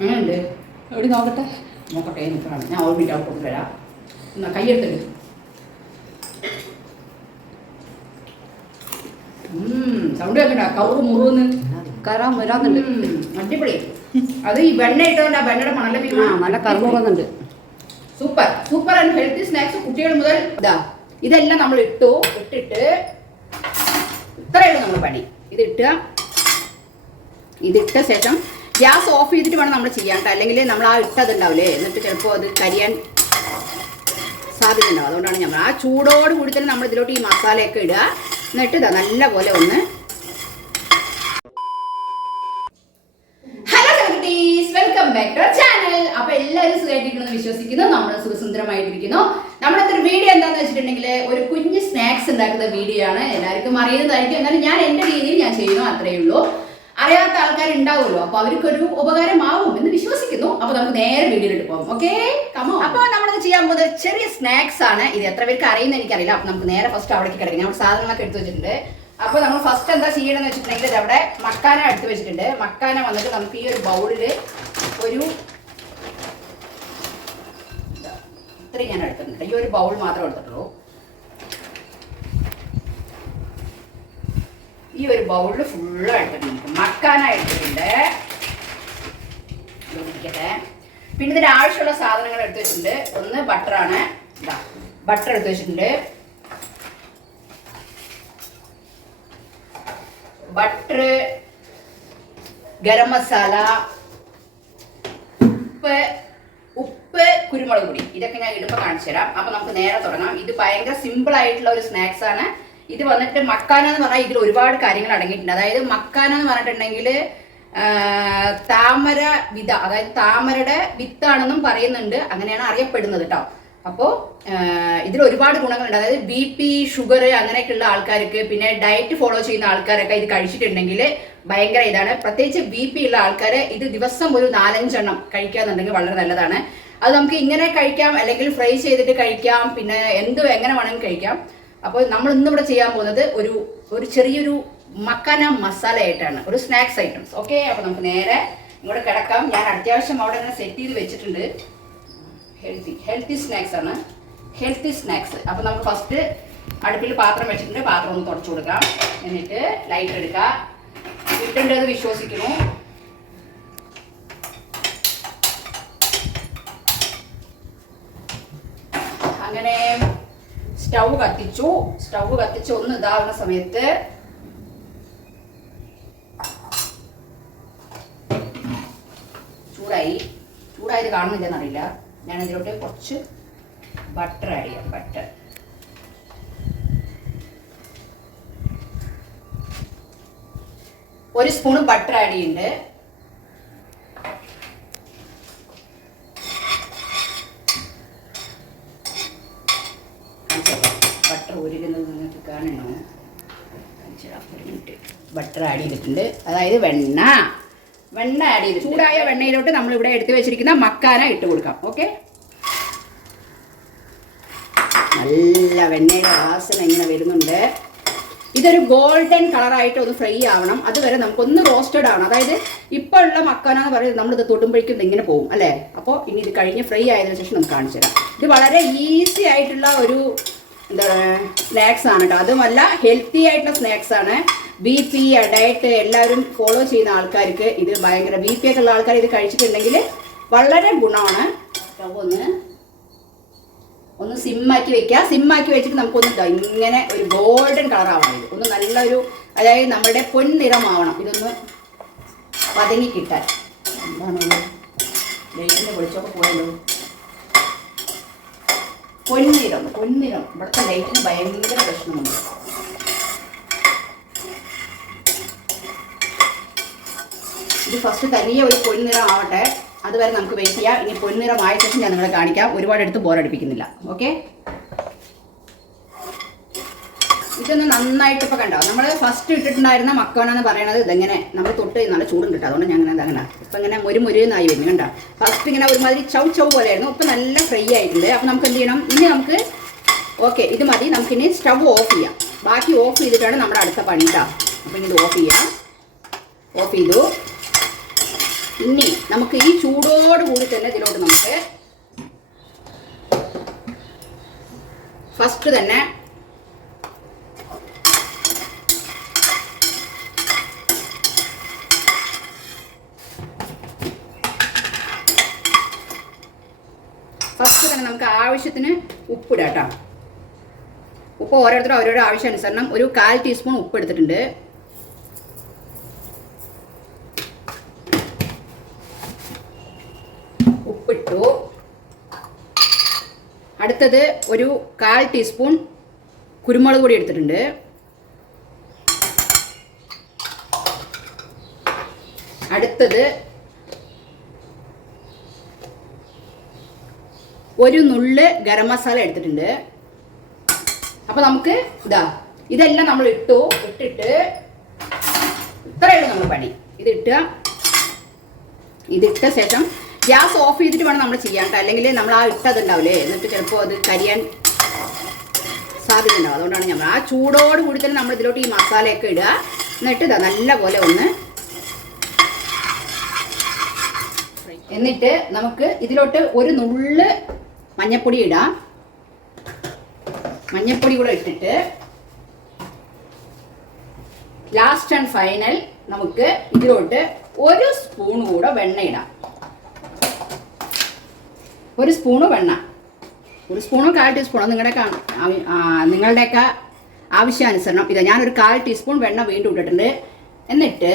അങ്ങനെയുണ്ട്. എവിടെ നോക്കട്ടെ നിൽക്കണം. ഞാൻ ഓർമ്മിട്ട് അവിടെ കൊണ്ടുവരാം. എന്നാ കയ്യെടുത്തിട്ട്. സൗണ്ട് കേൾക്കണ്ട. കവറ് മുറുന്ന് കയറാൻ വരാന്നുണ്ട്. അടിപൊളി. അത് ഈ വെണ്ണ ഇട്ടതുകൊണ്ട് ആ വെണ്ണയുടെ മണല നല്ല കറുമുറുന്നുണ്ട്. Super super and healthy snacks. കുട്ടികൾ മുതൽ ഇതെല്ലാം നമ്മൾ ഇട്ടിട്ട് ഇത്രയുള്ളൂ നമ്മൾ പണി. ഇതിട്ട ശേഷം ഗ്യാസ് ഓഫ് ചെയ്തിട്ട് വേണം നമ്മൾ ചെയ്യാൻ കേട്ടോ. അല്ലെങ്കിൽ നമ്മൾ ആ ഇട്ടതുണ്ടാവില്ലേ, എന്നിട്ട് ചിലപ്പോൾ അത് കരിയാൻ സാധ്യത ഉണ്ടാവും. അതുകൊണ്ടാണ് നമ്മൾ ആ ചൂടോട് കൂടി തന്നെ നമ്മൾ ഇതിലോട്ട് ഈ മസാലയൊക്കെ ഇടുക. എന്നിട്ട് ഇതാ നല്ല പോലെ ഒന്ന് വെൽക്കം ബാക്ക് ടു ചാനൽ. അപ്പൊ എല്ലാവരും സുഖമായിട്ടിരിക്കുന്നു വിശ്വസിക്കുന്നു. നമ്മൾ സുഖസുന്ദരമായിട്ടിരിക്കുന്നു. നമ്മുടെ വീഡിയോ എന്താന്ന് വെച്ചിട്ടുണ്ടെങ്കിൽ ഒരു കുഞ്ഞ് സ്നാക്സ് ഉണ്ടാക്കുന്ന വീഡിയോ ആണ്. എല്ലാവർക്കും അറിയുന്നതായിരിക്കും. എന്നാലും ഞാൻ എൻ്റെ രീതിയിൽ ഞാൻ ചെയ്യുന്നു, അത്രയേ ഉള്ളൂ. അറിയാത്ത ആൾക്കാർ ഉണ്ടാവുമല്ലോ, അപ്പൊ അവർക്കൊരു ഉപകാരമാവും എന്ന് വിശ്വസിക്കുന്നു. അപ്പൊ നമുക്ക് നേരെ വീഡിയോയിലിട്ട് പോകാം. ഓക്കെ, അപ്പൊ നമ്മളിത് ചെയ്യാൻ പോകുന്നത് ചെറിയ സ്നാക്സ് ആണ്. ഇത് എത്ര പേർക്ക് അറിയുന്ന എനിക്കറിയില്ല. അപ്പൊ നമുക്ക് നേരെ ഫസ്റ്റ് അവിടേക്ക് കിടക്കാം. നമ്മൾ സാധനങ്ങളൊക്കെ എടുത്തു വെച്ചിട്ടുണ്ട്. അപ്പൊ നമ്മൾ ഫസ്റ്റ് എന്താ ചെയ്യണമെന്ന് വെച്ചിട്ടുണ്ടെങ്കിൽ അവിടെ മക്കാന എടുത്ത് വെച്ചിട്ടുണ്ട്. മക്കാന വന്നിട്ട് നമുക്ക് ഈ ഒരു ബൗളില് ഒരു ഇത്രയും ഞാൻ എടുത്തിട്ടുണ്ട്. ഈ ഒരു ബൗൾ മാത്രം എടുത്തിട്ടുള്ളൂ. ഈ ഒരു ബൗളിൽ ഫുള്ള് എടുത്തിട്ടുണ്ട്. മക്കാന എടുത്തിട്ടുണ്ട്. പിന്നെ ഇതിന് ആവശ്യമുള്ള സാധനങ്ങൾ എടുത്ത് വെച്ചിട്ടുണ്ട്. ഒന്ന് ബട്ടറാണ്. ബട്ടർ എടുത്ത് വെച്ചിട്ടുണ്ട്. ബട്ടർ, ഗരം മസാല, ഉപ്പ്, കുരുമുളക് പൊടി, ഇതൊക്കെ ഞാൻ ഇടുമ്പോൾ കാണിച്ചു തരാം. അപ്പൊ നമുക്ക് നേരെ തുടങ്ങാം. ഇത് ഭയങ്കര സിമ്പിൾ ആയിട്ടുള്ള ഒരു സ്നാക്സ് ആണ്. ഇത് വന്നിട്ട് മക്കാന എന്ന് പറഞ്ഞാൽ ഇതിൽ ഒരുപാട് കാര്യങ്ങൾ അടങ്ങിയിട്ടുണ്ട്. അതായത് മക്കാന എന്ന് പറഞ്ഞിട്ടുണ്ടെങ്കിൽ താമര വിത, അതായത് താമരയുടെ വിത്താണെന്നും പറയുന്നുണ്ട്. അങ്ങനെയാണ് അറിയപ്പെടുന്നത് കേട്ടോ. അപ്പോൾ ഇതിൽ ഒരുപാട് ഗുണങ്ങളുണ്ട്. അതായത് BP, ഷുഗർ അങ്ങനെയൊക്കെയുള്ള ആൾക്കാർക്ക്, പിന്നെ ഡയറ്റ് ഫോളോ ചെയ്യുന്ന ആൾക്കാരൊക്കെ ഇത് കഴിച്ചിട്ടുണ്ടെങ്കിൽ ഭയങ്കര ഇതാണ്. പ്രത്യേകിച്ച് BP ഉള്ള ആൾക്കാർ ഇത് ദിവസം ഒരു 4-5 എണ്ണം കഴിക്കാന്നുണ്ടെങ്കിൽ വളരെ നല്ലതാണ്. അത് നമുക്ക് ഇങ്ങനെ കഴിക്കാം, അല്ലെങ്കിൽ ഫ്രൈ ചെയ്തിട്ട് കഴിക്കാം, പിന്നെ എങ്ങനെ വേണമെങ്കിലും കഴിക്കാം. അപ്പോൾ നമ്മൾ ഇന്നിവിടെ ചെയ്യാൻ പോകുന്നത് ഒരു ചെറിയൊരു മക്കാന മസാല ആയിട്ടാണ്, ഒരു സ്നാക്സ് ഐറ്റംസ്. ഓക്കെ, അപ്പോൾ നമുക്ക് നേരെ ഇങ്ങോട്ട് കിടക്കാം. ഞാൻ അത്യാവശ്യം അവിടെ ഇങ്ങനെ സെറ്റ് ചെയ്ത് വെച്ചിട്ടുണ്ട്. ഹെൽത്തി സ്നാക്സ് ആണ്, ഹെൽത്തി സ്നാക്സ്. അപ്പോൾ നമുക്ക് ഫസ്റ്റ് അടുപ്പിൽ പാത്രം വെച്ചിട്ടുണ്ട്. പാത്രം ഒന്ന് തുടച്ചു കൊടുക്കാം. എന്നിട്ട് ലൈറ്റർ എടുക്കുക. കിട്ടേണ്ടത് വിശ്വസിക്കുന്നു. അങ്ങനെ സ്റ്റൗ കത്തിച്ച് ഒന്ന് ഇതാവുന്ന സമയത്ത് ചൂടായത് കാണുന്നില്ലെന്നറിയില്ല. ഞാൻ ഇതിലോട്ട് കുറച്ച് ബട്ടർ ആഡ് ചെയ്യാം. ബട്ടർ ഒരു സ്പൂൺ ബട്ടർ ആഡ് ചെയ്യുന്നുണ്ട്. ബട്ടർ ഉരുകുന്നത് നിങ്ങൾക്ക് കാണണോ? ഒരു മിനിറ്റ്. ബട്ടർ ആഡ് ചെയ്തിട്ടുണ്ട്. അതായത് വെണ്ണ ആഡ് ചെയ്ത് ചൂടായ വെണ്ണയിലോട്ട് നമ്മൾ ഇവിടെ എടുത്തു വെച്ചിരിക്കുന്ന മക്കാന ഇട്ട് കൊടുക്കാം. ഓക്കെ, നല്ല വെണ്ണയുടെ വാസന ഇങ്ങനെ വരുന്നുണ്ട്. ഇതൊരു ഗോൾഡൻ കളറായിട്ട് ഒന്ന് ഫ്രൈ ആവണം. അതുവരെ നമുക്കൊന്ന് റോസ്റ്റഡ് ആവണം. അതായത് ഇപ്പോൾ ഉള്ള മക്കാന എന്ന് പറയുന്നത് നമ്മളിത് തൊടുമ്പോഴേക്കും ഇങ്ങനെ പോകും അല്ലേ. അപ്പോൾ ഇനി ഇത് കഴിഞ്ഞ് ഫ്രൈ ആയതിനു ശേഷം നമുക്ക് കാണിച്ചു തരാം. ഇത് വളരെ ഈസി ആയിട്ടുള്ള ഒരു സ്നാക്സ് ആണ് കേട്ടോ. അതുമല്ല ഹെൽത്തി ആയിട്ടുള്ള സ്നാക്സ് ആണ്. BP ഡയറ്റ് എല്ലാവരും ഫോളോ ചെയ്യുന്ന ആൾക്കാർക്ക് ഇത് ഭയങ്കര BP ഒക്കെ ഉള്ള ആൾക്കാർ ഇത് കഴിച്ചിട്ടുണ്ടെങ്കിൽ വളരെ ഗുണമാണ്. സ്റ്റവ് ഒന്ന് സിമ്മാക്കി വെക്കുക. സിമ്മാക്കി വെച്ചിട്ട് നമുക്കൊന്ന് ഇങ്ങനെ ഒരു ഗോൾഡൻ കളർ ആവണം. ഇത് ഒന്ന് നല്ലൊരു, അതായത് നമ്മുടെ പൊൻനിറമാവണം. ഇതൊന്ന് പതുങ്ങി കിട്ടാൻ. എന്താണ് ലൈറ്റിൻ്റെ വെളിച്ചമൊക്കെ പോയല്ലോ. പൊൻനിറം ഇവിടുത്തെ ലൈറ്റിന് ഭയങ്കര പ്രശ്നമുണ്ട്. ഇത് ഫസ്റ്റ് തനിയെ ഒരു പൊൻനിറം ആവട്ടെ. അതുവരെ നമുക്ക് വെയിറ്റ് ചെയ്യാം. ഇനി പൊൻനിറം ആയ ശേഷം ഞാൻ നിങ്ങളെ കാണിക്കാം. ഒരുപാട് എടുത്ത് ബോറടിപ്പിക്കുന്നില്ല. ഓക്കെ, ഇതൊന്ന് നന്നായിട്ട് ഇപ്പോൾ കണ്ടോ. നമ്മൾ ഫസ്റ്റ് ഇട്ടിട്ടുണ്ടായിരുന്ന മക്കാന എന്ന് പറയുന്നത് ഇതെങ്ങനെ നമ്മൾ തൊട്ട് നല്ല ചൂടും കിട്ടും. അതുകൊണ്ട് ഞാൻ അങ്ങനെ അങ്ങനെ ഇപ്പം ഇങ്ങനെ മുരുന്നായി വരുന്നു കണ്ടോ. ഫസ്റ്റ് ഇങ്ങനെ ഒരുമാതിരി ചൗ പോലെയായിരുന്നു. ഇപ്പം നല്ല ഫ്രൈ ആയിട്ടുണ്ട്. അപ്പം നമുക്ക് എന്ത് ചെയ്യണം, ഇനി നമുക്ക് ഓക്കെ ഇത് മതി. നമുക്കിനി സ്റ്റവ് ഓഫ് ചെയ്യാം. ബാക്കി ഓഫ് ചെയ്തിട്ടാണ് നമ്മുടെ അടുത്ത പണി കേട്ടോ. അപ്പം ഇത് ഓഫ് ചെയ്യാം. ഓഫ് ചെയ്തു. ഇനി നമുക്ക് ഈ ചൂടോടുകൂടി തന്നെ ഇതിലോട്ട് നമുക്ക് ഫസ്റ്റ് തന്നെ നമുക്ക് ആവശ്യത്തിന് ഉപ്പിടാം കേട്ടോ. ഉപ്പ് ഓരോരുത്തരും ഓരോരോ ആവശ്യാനുസരണം ഒരു 1/4 ടീസ്പൂൺ ഉപ്പ് എടുത്തിട്ടുണ്ട്. ഉപ്പിട്ടു. അടുത്തത് ഒരു 1/4 ടീസ്പൂൺ കുരുമുളക് പൊടി എടുത്തിട്ടുണ്ട്. അടുത്തത് ഒരു നുള്ള് ഗരം മസാല എടുത്തിട്ടുണ്ട്. അപ്പോൾ നമുക്ക് ഇതെല്ലാം നമ്മൾ ഇട്ടിട്ട് ഇത്രയുള്ളൂ നമ്മൾ പണി. ഇതിട്ട ശേഷം ഗ്യാസ് ഓഫ് ചെയ്തിട്ട് വേണം നമ്മൾ ചെയ്യാൻ കേട്ടോ. അല്ലെങ്കിൽ നമ്മൾ ആ ഇട്ടതുണ്ടാവില്ലേ, എന്നിട്ട് ചിലപ്പോൾ അത് കരിയാൻ സാധ്യത ഉണ്ടാവും. അതുകൊണ്ടാണ് നമ്മൾ ആ ചൂടോട് കൂടി തന്നെ നമ്മൾ ഇതിലോട്ട് ഈ മസാലയൊക്കെ ഇടുക. എന്നിട്ട് നല്ല പോലെ ഒന്ന് എന്നിട്ട് നമുക്ക് ഇതിലോട്ട് ഒരു നുള്ള് മഞ്ഞപ്പൊടി ഇടാം. മഞ്ഞപ്പൊടി കൂടെ ഇട്ടിട്ട് ലാസ്റ്റ് ആൻഡ് ഫൈനൽ നമുക്ക് ഇതിലോട്ട് ഒരു സ്പൂൺ കൂടെ വെണ്ണ ഇടാം. ഒരു സ്പൂണ് വെണ്ണ, ഒരു സ്പൂണോ 1/4 ടീസ്പൂണോ നിങ്ങളുടെയൊക്കെ ആവശ്യാനുസരണം. ഞാനൊരു 1/4 ടീസ്പൂൺ വെണ്ണ വീണ്ടും ഇട്ടിട്ടുണ്ട്. എന്നിട്ട്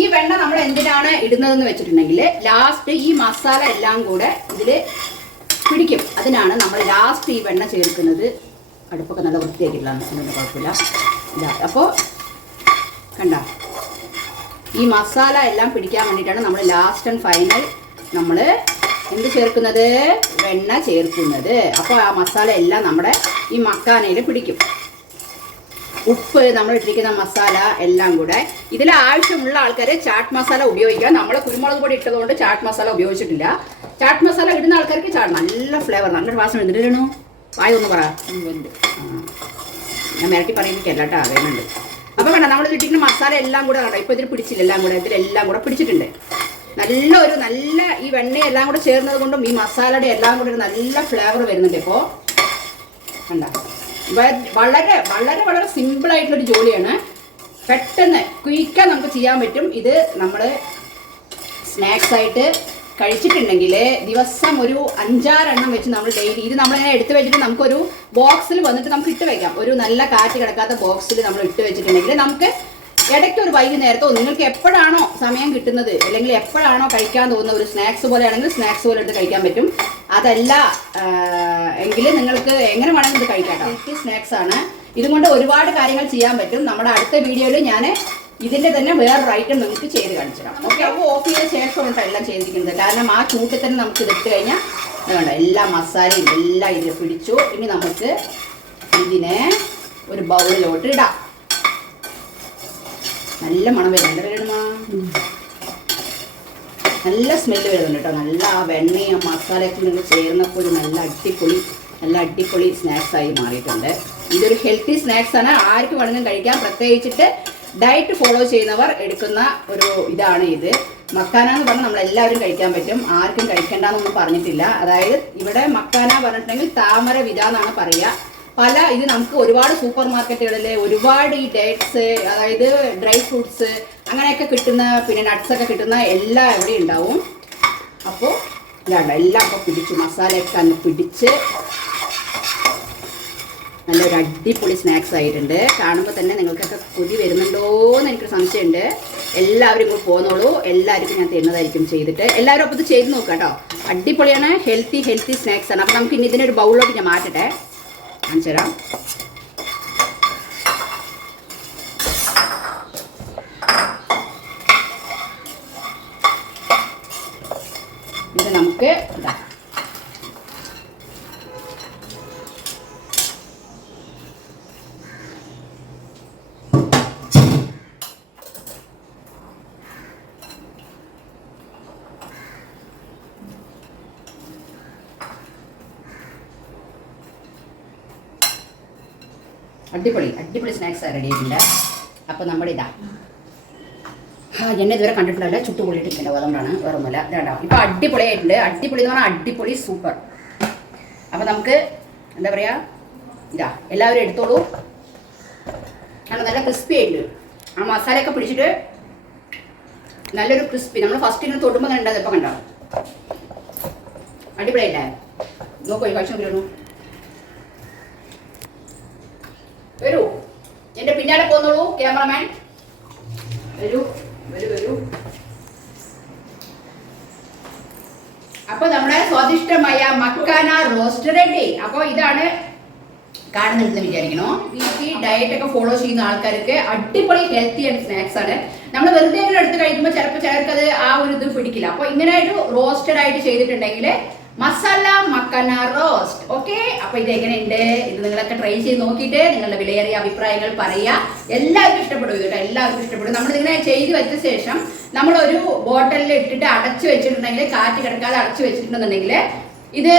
ഈ വെണ്ണ നമ്മൾ എന്തിനാണ് ഇടുന്നതെന്ന് വെച്ചിട്ടുണ്ടെങ്കിൽ ലാസ്റ്റ് ഈ മസാല എല്ലാം കൂടെ ഇതിൽ പിടിക്കും. അതിനാണ് നമ്മൾ ലാസ്റ്റ് ഈ വെണ്ണ ചേർക്കുന്നത്. അടുപ്പൊക്കെ നല്ല വൃത്തിയാക്കില്ല, അതിൻ്റെ കുഴപ്പമില്ല. അപ്പോൾ കണ്ട, ഈ മസാല എല്ലാം പിടിക്കാൻ വേണ്ടിയിട്ടാണ് നമ്മൾ ലാസ്റ്റ് ആൻഡ് ഫൈനൽ നമ്മൾ എന്ത് ചേർക്കുന്നത്, വെണ്ണ ചേർക്കുന്നത്. അപ്പോൾ ആ മസാല എല്ലാം നമ്മുടെ ഈ മക്കാനയിൽ പിടിക്കും. ഉപ്പ്, നമ്മൾ ഇട്ടിരിക്കുന്ന മസാല എല്ലാം കൂടെ. ഇതിൽ ആവശ്യമുള്ള ആൾക്കാർ ചാട്ട് മസാല ഉപയോഗിക്കാം. നമ്മൾ കുരുമുളക് പൊടി ഇട്ടതുകൊണ്ട് ചാട്ട് മസാല ഉപയോഗിച്ചിട്ടില്ല. ചാട്ട് മസാല ഇടുന്ന ആൾക്കാർക്ക് നല്ല ഫ്ലേവർ, നല്ലൊരു വാസന. എന്തിനു വായ ഒന്ന് പറ, ഞാൻ മിരട്ടി പറയുന്നില്ല കേട്ടോ, വേണുണ്ട്. അപ്പോൾ വേണ്ട, നമ്മൾ ഇട്ടിരിക്കുന്ന മസാല എല്ലാം കൂടെ കണ്ടോ, ഇപ്പോൾ ഇതിൽ പിടിച്ചില്ല, എല്ലാം കൂടെ ഇതിലെല്ലാം കൂടെ പിടിച്ചിട്ടുണ്ട്. നല്ല ഈ വെണ്ണയെല്ലാം കൂടെ ചേർന്നത് കൊണ്ടും ഈ മസാലയുടെ എല്ലാം കൂടെ ഒരു നല്ല ഫ്ലേവർ വരുന്നുണ്ട്. ഇപ്പോൾ കണ്ട, വളരെ വളരെ വളരെ സിമ്പിളായിട്ടുള്ളൊരു ജോലിയാണ്. പെട്ടെന്ന് ക്വിക്കാ നമുക്ക് ചെയ്യാൻ പറ്റും. ഇത് നമ്മൾ സ്നാക്സ് ആയിട്ട് കഴിച്ചിട്ടുണ്ടെങ്കിൽ ദിവസം ഒരു 5-6 എണ്ണം വെച്ച് നമ്മൾ ഡെയിലി ഇത് നമ്മളിങ്ങനെ എടുത്ത് വെച്ചിട്ട് നമുക്കൊരു ബോക്സിൽ വന്നിട്ട് നമുക്ക് ഇട്ട് വയ്ക്കാം. ഒരു നല്ല കാറ്റ് കിടക്കാത്ത ബോക്സിൽ നമ്മൾ ഇട്ട് വെച്ചിട്ടുണ്ടെങ്കിൽ നമുക്ക് ഇടയ്ക്ക് ഒരു വൈകുന്നേരത്തോ നിങ്ങൾക്ക് എപ്പോഴാണോ സമയം കിട്ടുന്നത്, അല്ലെങ്കിൽ എപ്പോഴാണോ കഴിക്കാൻ തോന്നുന്ന ഒരു സ്നാക്സ് പോലെ ആണെങ്കിൽ സ്നാക്സ് പോലെ എടുത്ത് കഴിക്കാൻ പറ്റും. അതല്ല എങ്കിൽ നിങ്ങൾക്ക് എങ്ങനെ വേണമെങ്കിൽ ഇത് കഴിക്കാം. ഹെൽത്തി സ്നാക്സ് ആണ്. ഇതുകൊണ്ട് ഒരുപാട് കാര്യങ്ങൾ ചെയ്യാൻ പറ്റും. നമ്മുടെ അടുത്ത വീഡിയോയിൽ ഞാൻ ഇതിൻ്റെ തന്നെ വേറൊരു ഐറ്റം നിങ്ങൾക്ക് ചെയ്ത് കാണിച്ചിടാം. ഓക്കെ, അപ്പോൾ ഓഫ് ചെയ്ത ശേഷമാണ് എല്ലാം ചെയ്തിരിക്കുന്നത്. കാരണം ആ ചൂട്ടിൽ തന്നെ നമുക്ക് ഇതിട്ട് കഴിഞ്ഞാൽ വേണ്ട എല്ലാ മസാലയും എല്ലാം ഇതിൽ പിടിച്ചു. ഇനി നമുക്ക് ഇതിനെ ഒരു ബൗളിലോട്ട് ഇടാം. നല്ല മണം വരുന്നുണ്ട്, വരണമാ, നല്ല സ്മെല്ല് വരുന്നുണ്ട് കേട്ടോ. നല്ല ആ വെണ്ണയും മസാലയൊക്കെ നിങ്ങൾ ചേർന്നപ്പോൾ നല്ല അടിപൊളി സ്നാക്സ് ആയി മാറിയിട്ടുണ്ട്. ഇതൊരു ഹെൽത്തി സ്നാക്സ് ആണ്, ആർക്ക് വേണമെങ്കിലും കഴിക്കാം. പ്രത്യേകിച്ചിട്ട് ഡയറ്റ് ഫോളോ ചെയ്യുന്നവർ എടുക്കുന്ന ഒരു ഇതാണ് ഇത്. മക്കാന എന്ന് പറഞ്ഞാൽ നമ്മളെല്ലാവരും കഴിക്കാൻ പറ്റും, ആർക്കും കഴിക്കേണ്ടെന്നൊന്നും പറഞ്ഞിട്ടില്ല. അതായത് ഇവിടെ മക്കാന പറഞ്ഞിട്ടുണ്ടെങ്കിൽ താമര വിത എന്നാണ് പറയുക. ഇത് നമുക്ക് ഒരുപാട് സൂപ്പർ മാർക്കറ്റുകളിൽ ഒരുപാട് ഈ ഡേറ്റ്സ്, അതായത് ഡ്രൈ ഫ്രൂട്ട്സ് അങ്ങനെയൊക്കെ കിട്ടുന്ന, പിന്നെ നട്ട്സൊക്കെ കിട്ടുന്ന എല്ലാം എവിടെ ഉണ്ടാവും. അപ്പോൾ എല്ലാം അപ്പോൾ പിടിച്ചു, മസാലയൊക്കെ അന്ന് പിടിച്ച് നല്ലൊരു അടിപൊളി സ്നാക്സ് ആയിട്ടുണ്ട്. കാണുമ്പോൾ തന്നെ നിങ്ങൾക്കൊക്കെ കൊതി വരുന്നുണ്ടോ എന്ന് എനിക്കൊരു സംശയമുണ്ട്. എല്ലാവരും കൂടി പോന്നോളൂ, എല്ലാവർക്കും ഞാൻ തരുന്നതായിരിക്കും ചെയ്തിട്ട്. എല്ലാവരും അപ്പോൾ ഇത് ചെയ്ത് നോക്കാം കേട്ടോ. അടിപൊളിയാണ്, ഹെൽത്തി സ്നാക്സ് ആണ്. അപ്പോൾ നമുക്ക് ഇനി ഇതിനൊരു ബൗളിലോട്ട് ഞാൻ മാറ്റട്ടെ, കാണിച്ചു തരാം. ഇത് നമുക്ക് അടിപൊളി സ്നാക്സ് റെഡി ആയിട്ടുണ്ട്. അപ്പോൾ നമ്മളിതാ എന്നെ ഇതുവരെ കണ്ടിട്ടില്ല, ചുട്ടു പൊള്ളിയിട്ടിരിക്കണ്ടോ, അതുകൊണ്ടാണ് വേറെ ഒന്നുമില്ല. ഇതാണ്ടോ ഇപ്പോൾ അടിപൊളിയായിട്ടുണ്ട്. അടിപൊളി എന്ന് പറഞ്ഞാൽ അടിപൊളി സൂപ്പർ. അപ്പോൾ നമുക്ക് എന്താ പറയുക, ഇതാ എല്ലാവരും എടുത്തോളൂ. നല്ല ക്രിസ്പി ആയിട്ടുണ്ട്. ആ മസാലയൊക്കെ പിടിച്ചിട്ട് നല്ലൊരു ക്രിസ്പി. നമ്മൾ ഫസ്റ്റ് ഇങ്ങനെ തൊടുമ്പോൾ കണ്ടത് ഇപ്പം കണ്ടോ, അടിപൊളിയായില്ലേ? നോക്കൂ, ഈ ഭക്ഷണം വരൂ, വരൂ, എൻ്റെ പിന്നാലെ പോന്നോളൂ ക്യാമറമാൻ, വരൂ വരൂ വരൂ. അപ്പൊ നമ്മുടെ സ്വാദിഷ്ടമായ മക്കാന റോസ്റ്റ് റെഡി. അപ്പൊ ഇതാണ് കാണുന്നുണ്ടെന്ന് വിചാരിക്കണോ. വീട്ടിൽ ഡയറ്റ് ഒക്കെ ഫോളോ ചെയ്യുന്ന ആൾക്കാർക്ക് അടിപൊളി ഹെൽത്തി ആൻഡ് സ്നാക്സ് ആണ്. നമ്മൾ വെറുതെ ഇങ്ങനെ എടുത്ത് കഴിക്കുമ്പോൾ ചിലപ്പോൾ ചിലർക്ക് അത് ആ ഒരു ഇത് പിടിക്കില്ല. അപ്പൊ ഇങ്ങനെ ഒരു റോസ്റ്റഡ് ആയിട്ട് ചെയ്തിട്ടുണ്ടെങ്കിൽ മസാല മക്കാന റോസ്റ്റ്. ഓക്കെ, അപ്പൊ ഇത് എങ്ങനെയുണ്ട്? ഇത് നിങ്ങളൊക്കെ ട്രൈ ചെയ്ത് നോക്കിയിട്ട് നിങ്ങളുടെ വിലയേറിയ അഭിപ്രായങ്ങൾ പറയുക. എല്ലാവർക്കും ഇഷ്ടപ്പെടും ഇത് കേട്ടോ, എല്ലാവർക്കും ഇഷ്ടപ്പെടും. നമ്മൾ ഇങ്ങനെ ചെയ്ത് വെച്ച ശേഷം നമ്മളൊരു ബോട്ടിലിൽ ഇട്ടിട്ട് അടച്ചു വെച്ചിട്ടുണ്ടെങ്കിൽ, കാറ്റ് കിടക്കാതെ അടച്ചു വെച്ചിട്ടുണ്ടെന്നുണ്ടെങ്കിൽ ഇത്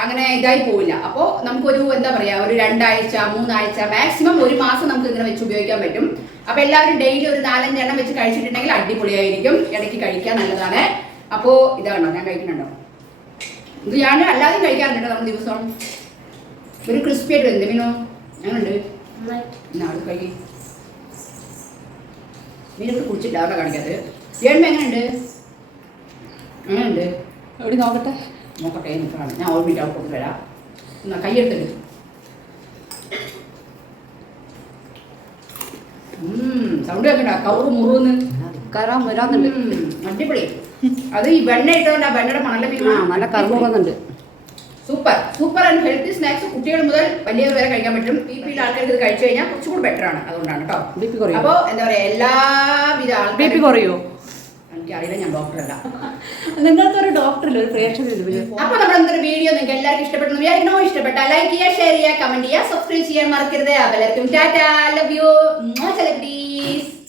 അങ്ങനെ ഇതായി പോവില്ല. അപ്പോൾ നമുക്കൊരു എന്താ പറയുക, ഒരു 2 ആഴ്ച 3 ആഴ്ച മാക്സിമം 1 മാസം നമുക്ക് ഇങ്ങനെ വെച്ച് ഉപയോഗിക്കാൻ പറ്റും. അപ്പോൾ എല്ലാവരും ഡെയിലി ഒരു 4-5 എണ്ണം വെച്ച് കഴിച്ചിട്ടുണ്ടെങ്കിൽ അടിപൊളിയായിരിക്കും. ഇടയ്ക്ക് കഴിക്കാൻ നല്ലതാണ്. അപ്പോൾ ഇതാണോ ഞാൻ കഴിക്കുന്നുണ്ടോ? ഇത് ഞാൻ അല്ലാതെ കഴിക്കാറുണ്ട് നമ്മൾ ദിവസം. ഒരു ക്രിസ്പി ആയിട്ട് എന്ത് മീനോ ഞങ്ങളുണ്ട് നാളെ കഴി മീനൊക്കെ കുടിച്ചിട്ട് അവരുടെ കാണിക്കാത്തത്. ഏഴുമ്പോ എങ്ങനെയുണ്ട്? എങ്ങനെയുണ്ട് എവിടെ നോക്കട്ടെ? നോക്കട്ടെ, നിൽക്കാണ് ഞാൻ ഓർമ്മിട്ട് അവിടെ കൊടുത്തു വരാം. എന്നാ കൈയെടുത്തിട്ട് സൗണ്ട് കേൾക്കണ്ട, കൗറ് മുറുന്ന് കറാൻ വരാന്നുണ്ട്. അടിപൊളി. അത് ഈ വെണ്ണ ഇട്ടുകൊണ്ട് ആ വെണ്ണയുടെ മണല നല്ല കറുമുറുന്നുണ്ട്. Super super and healthy snacks. കുട്ടികൾ മുതൽ വലിയവർ വരെ കഴിക്കാൻ പറ്റും. ബി.പി ആൾക്കാർക്ക് ഇത് കഴിച്ചു കഴിഞ്ഞാൽ കുറച്ചുകൂടി ബെറ്റർ ആണ്. അതുകൊണ്ടാണ് കേട്ടോ. ബി.പി കുറയും. അപ്പോൾ എന്താ പറയാ, എല്ലാവിധ ബി.പി കുറയോ? എനിക്കറിയില്ല, ഞാൻ ഡോക്ടറല്ല. നിങ്ങൾക്ക് ഒരു ഡോക്ടറില്ല, ഒരു പ്രേക്ഷകരില്ല. അപ്പൊ നമ്മൾ എന്തൊരു വീഡിയോ നിങ്ങൾക്ക് എല്ലാവർക്കും ഇഷ്ടപ്പെടുന്നു വിചാരിക്കണോ? ഇഷ്ടപ്പെട്ടാൽ ലൈക്ക് ചെയ്യുക, ഷെയർ ചെയ്യുക, കമന്റ് ചെയ്യുക, സബ്സ്ക്രൈബ് ചെയ്യാൻ മറക്കരുത്. എല്ലാവർക്കും ടാറ്റാ, ലവ് യു സെലിബ്രിറ്റീസ്.